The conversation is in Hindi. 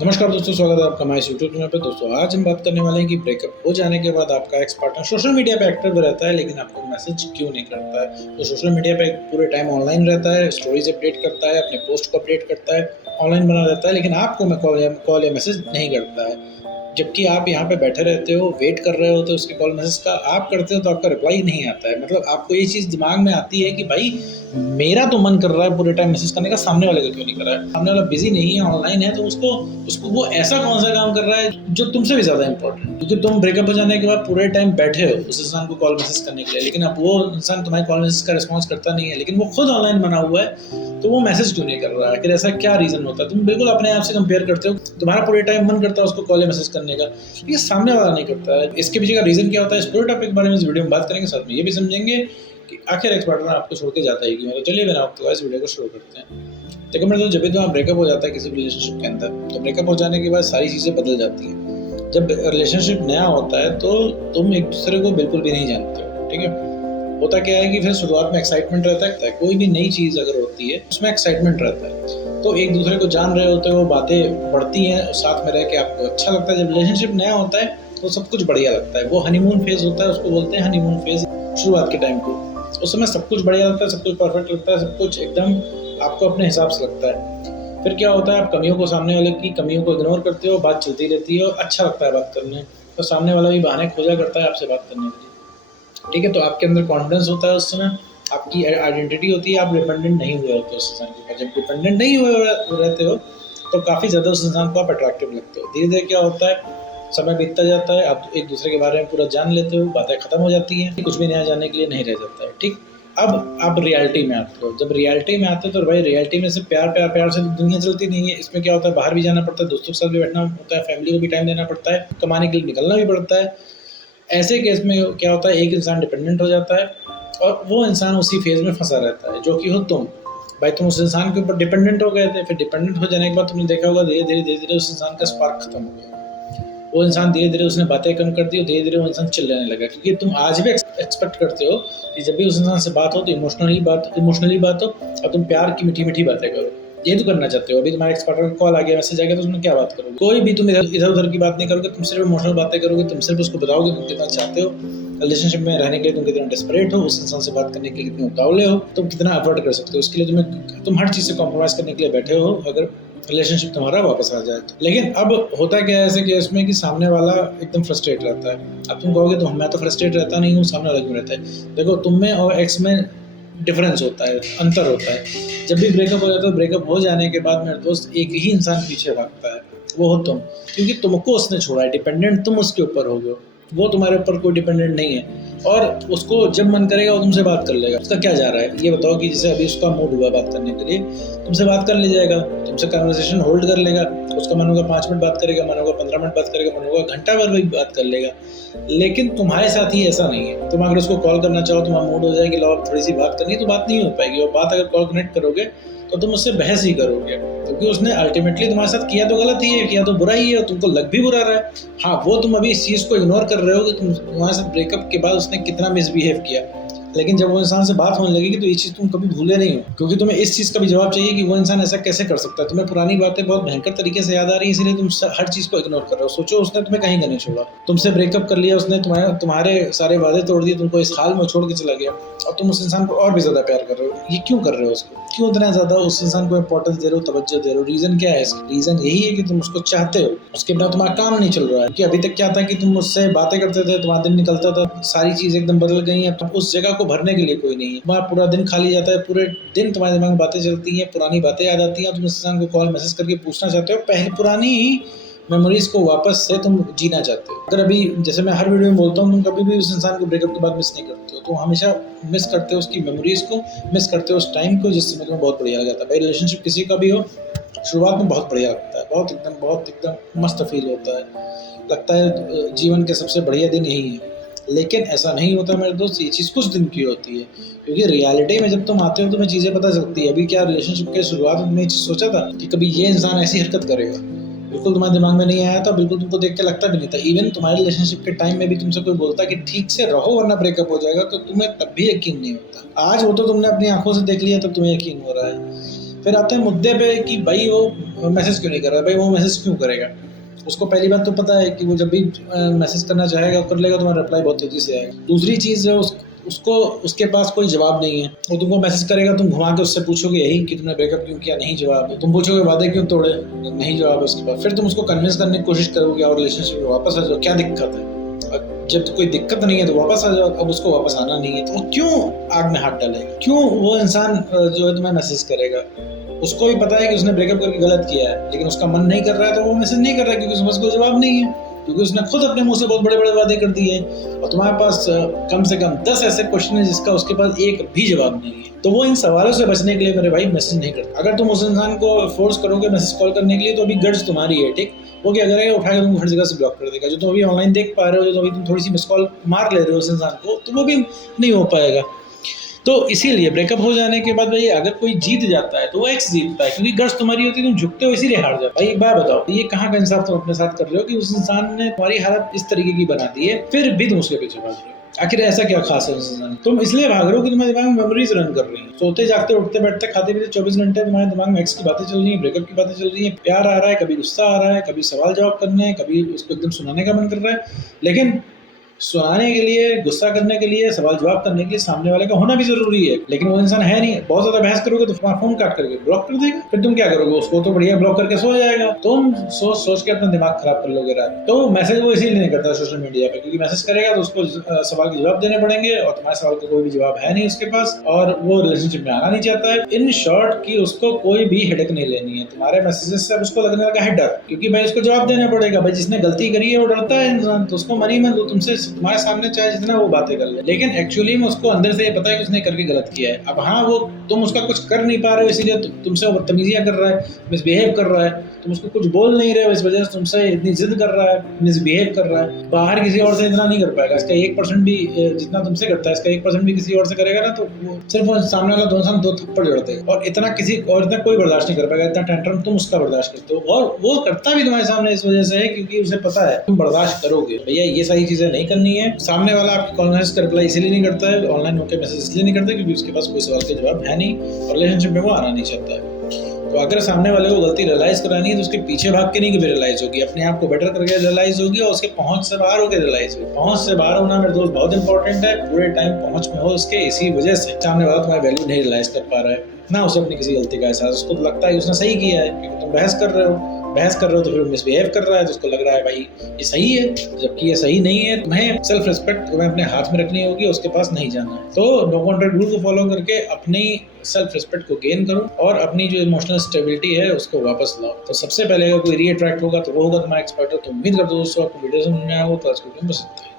नमस्कार दोस्तों, स्वागत है आपका हमारे यूट्यूब चैनल पे। दोस्तों आज हम बात करने वाले हैं कि ब्रेकअप हो जाने के बाद आपका एक्स पार्टनर सोशल मीडिया पे एक्टिव रहता है लेकिन आपको मैसेज क्यों नहीं करता है। तो सोशल मीडिया पे पूरे टाइम ऑनलाइन रहता है, स्टोरीज अपडेट करता है, अपने पोस्ट को अपडेट करता है, ऑनलाइन बना रहता है, लेकिन आपको कॉल या मैसेज नहीं करता है। जबकि आप यहाँ पे बैठे रहते हो, वेट कर रहे होते हो उसके कॉल मैसेज का, आप करते हो तो आपका रिप्लाई नहीं आता है। मतलब आपको ये चीज़ दिमाग में आती है कि भाई मेरा तो मन कर रहा है पूरे टाइम मैसेज करने का, सामने वाले का क्यों नहीं कर रहा है। सामने वाला बिजी नहीं है, ऑनलाइन है, तो उसको उसको वो ऐसा कौन सा काम कर रहा है जो तुमसे भी ज़्यादा इंपॉर्टेंट है। क्योंकि तुम ब्रेकअप हो जाने के बाद पूरे टाइम बैठे हो उस इंसान को कॉल मैसेज करने के लिए, लेकिन अब वो इंसान तुम्हारे कॉल मैसेज का रिस्पॉन्स करता नहीं है, लेकिन वो खुद ऑनलाइन बना हुआ है, तो वो मैसेज क्यों नहीं कर रहा है। आखिर ऐसा क्या रीज़न होता है। तुम बिल्कुल अपने आप से कंपेयर करते हो, तुम्हारा पूरे टाइम मन करता है उसको कॉल या मैसेज करने का, ये सामने वाला नहीं करता है। इसके पीछे का रीज़न क्या होता है, इस पूरे टॉपिक के बारे में इस वीडियो में बात करेंगे। साथ में ये भी समझेंगे कि आखिर एक्स पार्टनर आपको छोड़ के जाता है क्यों। तो चलिए बिना आपको इस वीडियो को शुरू करते हैं। देखो मेरे, तो जब भी तुम्हारा ब्रेकअप हो जाता है किसी रिलेशनशिप के अंदर, तो ब्रेकअप हो जाने के बाद सारी चीज़ें बदल जाती हैं। जब रिलेशनशिप नया होता है तो तुम एक दूसरे को बिल्कुल भी नहीं जानते हो, ठीक है। होता क्या है कि फिर शुरुआत में एक्साइटमेंट रहता है, कोई भी नई चीज़ अगर होती है उसमें एक्साइटमेंट रहता है, तो एक दूसरे को जान रहे होते हो, बातें बढ़ती हैं और साथ में रह के आपको अच्छा लगता है। जब रिलेशनशिप नया होता है तो सब कुछ बढ़िया लगता है, वो हनीमून फेज होता है, उसको बोलते हैं हनीमून फेज। शुरुआत के टाइम को उस समय सब कुछ बढ़िया लगता है, सब कुछ परफेक्ट लगता है, सब कुछ एकदम आपको अपने हिसाब से लगता है। फिर क्या होता है, आप कमियों को, सामने वाले की कमियों को इग्नोर करते हो, बात चलती रहती है और अच्छा लगता है बात करने, तो सामने वाला भी बहाने खोजा करता है आपसे बात करने के लिए, ठीक है। तो आपके अंदर कॉन्फिडेंस होता है उस समय, आपकी आइडेंटिटी होती है, आप डिपेंडेंट नहीं हुए होते उस इंसान के ऊपर। जब डिपेंडेंट नहीं हुए रहते हो तो काफ़ी ज़्यादा उस इंसान को आप अट्रैक्टिव लगते हो। धीरे धीरे क्या होता है, समय बीतता जाता है, आप एक दूसरे के बारे में पूरा जान लेते हो, बातें खत्म हो जाती हैं, कुछ भी नया जानने के लिए नहीं रह जाता है, ठीक। अब आप रियलिटी में आते हो। जब रियलिटी में आते हो तो भाई रियलिटी में से प्यार प्यार प्यार से दुनिया चलती नहीं है। इसमें क्या होता है, बाहर भी जाना पड़ता है, दोस्तों के साथ भी बैठना होता है, फैमिली को भी टाइम देना पड़ता है, कमाने के लिए निकलना भी पड़ता है। ऐसे केस में क्या होता है, एक इंसान डिपेंडेंट हो जाता है और वो इंसान उसी फेज में फंसा रहता है, जो कि हो तुम। भाई तुम उस इंसान के ऊपर डिपेंडेंट हो गए थे, फिर डिपेंडेंट हो जाने के बाद तुमने देखा होगा धीरे धीरे धीरे धीरे उस इंसान का स्पार्क खत्म हो गया। वो इंसान धीरे धीरे, उसने बातें कम कर दी और धीरे धीरे वो इंसान चिल्लाने लगा। क्योंकि तुम आज भी एक्सपेक्ट करते हो कि जब भी उस इंसान से बात हो तो इमोशनली बात हो और तुम प्यार की मीठी मीठी बातें करो। ये तो करना चाहते हो। अभी तुम्हारे एक्स पार्टनर का कॉल आ गया, मैसेज आ गया, तो तुम क्या बात करोगे। कोई भी तुम इधर उधर की बात नहीं करोगे, तुम सिर्फ इमोशनल बातें करोगे। तुम सिर्फ उसको बताओगे तुम कितना चाहते हो रिलेशनशिप में रहने के लिए, तुम कितना डेस्परेट हो, उस इंसान से बात करने के लिए कितने उतावले हो, तुम कितना अवॉइड कर सकते हो उसके लिए, तुम हर चीज़ से कॉम्प्रोमाइज़ करने के लिए बैठे हो अगर रिलेशनशिप तुम्हारा वापस आ जाए तो। लेकिन अब होता क्या है ऐसे केस में कि सामने वाला एकदम फ्रस्ट्रेट रहता है। अब तुम कहोगे तो मैं तो फ्रस्ट्रेट रहता नहीं हूँ, सामने वाला क्यों रहता है। देखो, तुम में और एक्स में डिफरेंस होता है, अंतर होता है। जब भी ब्रेकअप हो जाता है, ब्रेकअप हो जाने के बाद मेरे दोस्त एक ही इंसान पीछे भागता है, वो हो तुम। क्योंकि तुमको उसने छोड़ा है, डिपेंडेंट तुम उसके ऊपर हो गए, वो तुम्हारे ऊपर कोई डिपेंडेंट नहीं है। और उसको जब मन करेगा वो तुमसे बात कर लेगा। उसका क्या जा रहा है ये बताओ, कि जैसे अभी उसका मूड हुआ बात करने के लिए, तुमसे बात कर ले जाएगा, तुमसे कन्वर्सेशन होल्ड कर लेगा। उसका मन होगा 5 मिनट बात करेगा, मन होगा 15 मिनट बात करेगा, मन होगा घंटा भर भी बात कर लेगा। लेकिन तुम्हारे साथ ही ऐसा नहीं है। तुम अगर उसको कॉल करना चाहो, तुम्हारा मूड हो जाए कि लो अब थोड़ी सी बात करनी है, तो बात नहीं हो पाएगी। और बात अगर कॉल कनेक्ट करोगे तो तुम उससे बहस ही करोगे, क्योंकि उसने अल्टीमेटली तुम्हारे साथ किया तो गलत ही है, किया तो बुरा ही है, और तुमको लग भी बुरा रहा है। हाँ, वो तुम अभी इस चीज़ को इग्नोर कर रहे हो कि तुम्हारे साथ ब्रेकअप के बाद उसने कितना मिसबिहेव किया। लेकिन जब वो इंसान से बात होने लगेगी तो ये चीज़ तुम कभी भूले नहीं हो, क्योंकि तुम्हें इस चीज़ का भी जवाब चाहिए कि वो इंसान ऐसा कैसे कर सकता है। तुम्हें पुरानी बातें बहुत भयंकर तरीके से याद आ रही है, इसलिए तुम हर चीज़ को इग्नोर कर रहे हो। सोचो, उसने तुम्हें कहीं का नहीं छोड़ा, तुमसे ब्रेकअप कर लिया, उसने तुम्हारे सारे वादे तोड़ दिए, तुमको इस हाल में छोड़ के चला गया, और तुम उस इंसान को और भी ज़्यादा प्यार कर रहे हो। ये क्यों कर रहे हो उसको, क्यों इतना ज़्यादा उस इंसान को इंपॉर्टेंस दे रहे हो, तवज्जो दे रहे हो। रीज़न क्या है इसका? रीज़न यही है कि तुम उसको चाहते हो, उसके बिना तुम्हारा काम नहीं चल रहा है। कि अभी तक क्या था कि तुम उससे बातें करते थे, तुम्हारा दिन निकलता था, सारी चीज़ एकदम बदल गई है। तुम उस जगह को भरने के लिए कोई नहीं है, वहाँ पूरा दिन खाली जाता है, पूरे दिन तुम्हारे दिमाग में बातें चलती हैं, पुरानी बातें याद आती हैं। तुम उस इंसान को कॉल मैसेज करके पूछना चाहते हो, पहले पुरानी ही मेमोरीज को वापस से तुम जीना चाहते हो। अगर अभी, जैसे मैं हर वीडियो में बोलता हूँ, तुम कभी भी उस इंसान को ब्रेकअप के बाद मिस नहीं करते हो, तुम हमेशा मिस करते हो उसकी मेमोरीज को, मिस करते हो उस टाइम को जिस समय तुम्हें बहुत बढ़िया लगा था। भाई रिलेशनशिप किसी का भी हो, शुरुआत में बहुत बढ़िया लगता है, बहुत एकदम मस्त फील होता है, लगता है जीवन के सबसे बढ़िया दिन यही है। लेकिन ऐसा नहीं होता मेरे दोस्त, ये चीज़ कुछ दिन की होती है। क्योंकि रियलिटी में जब तुम आते हो तुम्हें चीज़ें पता चलती है। अभी क्या रिलेशनशिप के शुरुआत में तुमने ये चीज़ सोचा था कि कभी ये इंसान ऐसी हरकत करेगा? बिल्कुल तुम्हारे दिमाग में नहीं आया था, बिल्कुल तुमको देख के लगता भी नहीं था। इवन तुम्हारे रिलेशनशिप के टाइम में भी तुमसे कोई बोलता कि ठीक से रहो वरना ब्रेकअप हो जाएगा, तो तुम्हें तब भी यकीन नहीं होता। आज वो तो तुमने अपनी आंखों से देख लिया, तब तुम्हें यकीन हो रहा है। फिर आते हैं मुद्दे पे कि भाई वो मैसेज क्यों नहीं कर रहा, भाई वो मैसेज क्यों करेगा। उसको पहली बात तो पता है कि वो जब भी मैसेज करना चाहेगा कर लेगा, तुम्हारा रिप्लाई बहुत तेजी से आएगा। दूसरी चीज़ है उसको उसके पास कोई जवाब नहीं है, वो तुमको मैसेज करेगा, तुम घुमा के उससे पूछोगे यही कि तुमने ब्रेकअप क्यों किया, नहीं जवाब है। तुम पूछोगे वादे क्यों तोड़े, नहीं जवाब है उसके बाद। फिर तुम उसको कन्विंस करने की कोशिश करोगे और रिलेशनशिप में वापस आ जाओ, क्या दिक्कत है। जब तो कोई दिक्कत नहीं है तो वापस आ जाओ। अब उसको वापस आना नहीं है तो वो क्यों आग में हाथ डालेगा, क्यों वो इंसान जो है तुम्हें मैसेज करेगा। उसको भी पता है कि उसने ब्रेकअप करके गलत किया है, लेकिन उसका मन नहीं कर रहा है तो वो मैसेज नहीं कर रहा है, क्योंकि उसके पास कोई जवाब नहीं है, क्योंकि उसने खुद अपने मुंह से बहुत बड़े बड़े वादे कर दिए और तुम्हारे पास कम से कम 10 ऐसे क्वेश्चन है जिसका उसके पास एक भी जवाब नहीं है। तो वो इन सवालों से बचने के लिए मेरे भाई मैसेज नहीं करता। अगर तुम उस इंसान को फोर्स करोगे मैसेज कॉल करने के लिए तो अभी गर्ज तुम्हारी है, ठीक। वो क्या करेगा, उठाकर तुम हर जगह से ब्लॉक कर देगा। जो तुम अभी ऑनलाइन देख पा रहे हो, जो तो अभी तुम थोड़ी सी मिस कॉल मार ले रहे हो उस इंसान को, तो वो भी नहीं हो पाएगा। तो इसीलिए ब्रेकअप हो जाने के बाद भाई अगर कोई जीत जाता है तो वो एक्स जीतता है, क्योंकि गर्ज तुम्हारी होती है, तुम झुकते हो इसीलिए हार जाते। भाई एक बात बताओ, ये कहाँ का इंसाफ तुम अपने साथ कर रहे हो कि उस इंसान ने तुम्हारी हालत इस तरीके की बना दी है, फिर भी तुम उसके पीछे भाग रहे हो। आखिर ऐसा क्या खास है उस इंसान? तुम इसलिए भाग रहे हो कि तुम्हारे दिमाग में मेमोरीज रन कर रही हैं। सोते जागते उठते बैठते खाते पीते 24 घंटे तुम्हारे दिमाग में एक्स की बातें चल रही है, ब्रेकअप की बातें चल रही है, प्यार आ रहा है, कभी गुस्सा आ रहा है, कभी सवाल जवाब करने हैं, कभी उसको एकदम सुनाने का मन कर रहा है। लेकिन सुनाने के लिए, गुस्सा करने के लिए, सवाल जवाब करने के लिए सामने वाले का होना भी जरूरी है, लेकिन वो इंसान है नहीं। बहुत ज्यादा बहस करोगे तो तुम्हारा फोन काट करके ब्लॉक कर देगा। फिर तुम क्या करोगे, उसको तो बढ़िया ब्लॉक करके सो जाएगा। तुम सोच सोच के अपना दिमाग खराब कर लोगे रात। तो मैसेज वो इसीलिए नहीं करता सोशल मीडिया पे, क्योंकि मैसेज करेगा तो उसको सवाल के जवाब देने पड़ेंगे और तुम्हारे सवाल का कोई भी जवाब है नहीं उसके पास, और वो रिलेशनशिप में आना नहीं चाहता है। इन शॉर्ट की उसको कोई भी हेडेक नहीं लेनी है तुम्हारे मैसेजेस से। उसको लगने लगा है डर, क्योंकि भाई उसको जवाब देना पड़ेगा। भाई जिसने गलती करी है वो डरता है इंसान, तो उसको मन ही मन तुमसे तुम्हारे सामने चाहे जितना वो बातें कर ले, लेकिन एक्चुअली में उसको अंदर से ये पता है कि उसने करके गलत किया है। अब हाँ, वो तुम उसका कुछ कर नहीं पा रहे हो इसीलिए तुमसे वो बदतमीजियां कर रहा है, मिसबिहेव कर रहा है, तुम उसको कुछ बोल नहीं रहे हो, इस वजह से तुमसे इतनी जिद कर रहा है, मिसबिहेव कर रहा है। बाहर किसी और से इतना नहीं कर पाएगा। इसका 1% भी जितना तुमसे करता है, इसका 1% भी किसी और से करेगा ना तो वो सिर्फ सामने वाला दोनों दो थप्पड़ जोड़ देगा, और इतना किसी और इतना कोई बर्दाश्त नहीं कर पाएगा। इतना टेंट्रम तुम उसका बर्दाश्त करते हो, और वो करता भी तुम्हारे सामने इस वजह से है क्योंकि उसे पता है तुम बर्दाश्त करोगे। भैया ये सारी चीजें नहीं करनी है। सामने वाला आपकी कॉन्फ्रेंस का रिप्लाई इसलिए नहीं करता है, ऑनलाइन होकर मैसेज इसलिए नहीं करता क्योंकि उसके पास कोई सवाल का जवाब है नहीं और रिलेशनशिप में वो आना नहीं चाहता है। तो अगर सामने वाले को गलती रियलाइज करानी है तो उसके पीछे भाग के नहीं कभी रियलाइज होगी, अपने आप को बेटर करके रियलाइज होगी और उसके पहुंच से बाहर होकर रियलाइज होगी। पहुंच से बाहर होना मेरे दोस्त बहुत इंपॉर्टेंट है। पूरे टाइम पहुंच में हो उसके, इसी वजह से सामने वाला तुम्हारी वैल्यू नहीं रियलाइज कर पा रहा है ना, उसे अपनी किसी गलती का एहसास। उसको तो लगता है उसने सही किया है, क्योंकि तुम बहस कर रहे हो तो फिर मिसबिहेव कर रहा है तो उसको लग रहा है भाई ये सही है, जबकि ये सही नहीं है। तुम्हें सेल्फ रिस्पेक्ट तुम्हें अपने हाथ में रखनी होगी, उसके पास नहीं जाना है। तो नो कॉन्ट्रैक्ट रूल को फॉलो करके अपनी सेल्फ रिस्पेक्ट को गेन करो और अपनी जो इमोशनल स्टेबिलिटी है उसको वापस लाओ। तो सबसे पहले अगर कोई रीअट्रैक्ट होगा तो वो होगा तुम्हारा एक्सपर्ट। तो उम्मीद करता हूँ दोस्तों आपको वीडियो समझ में आया हो, तो आज को पसंद है।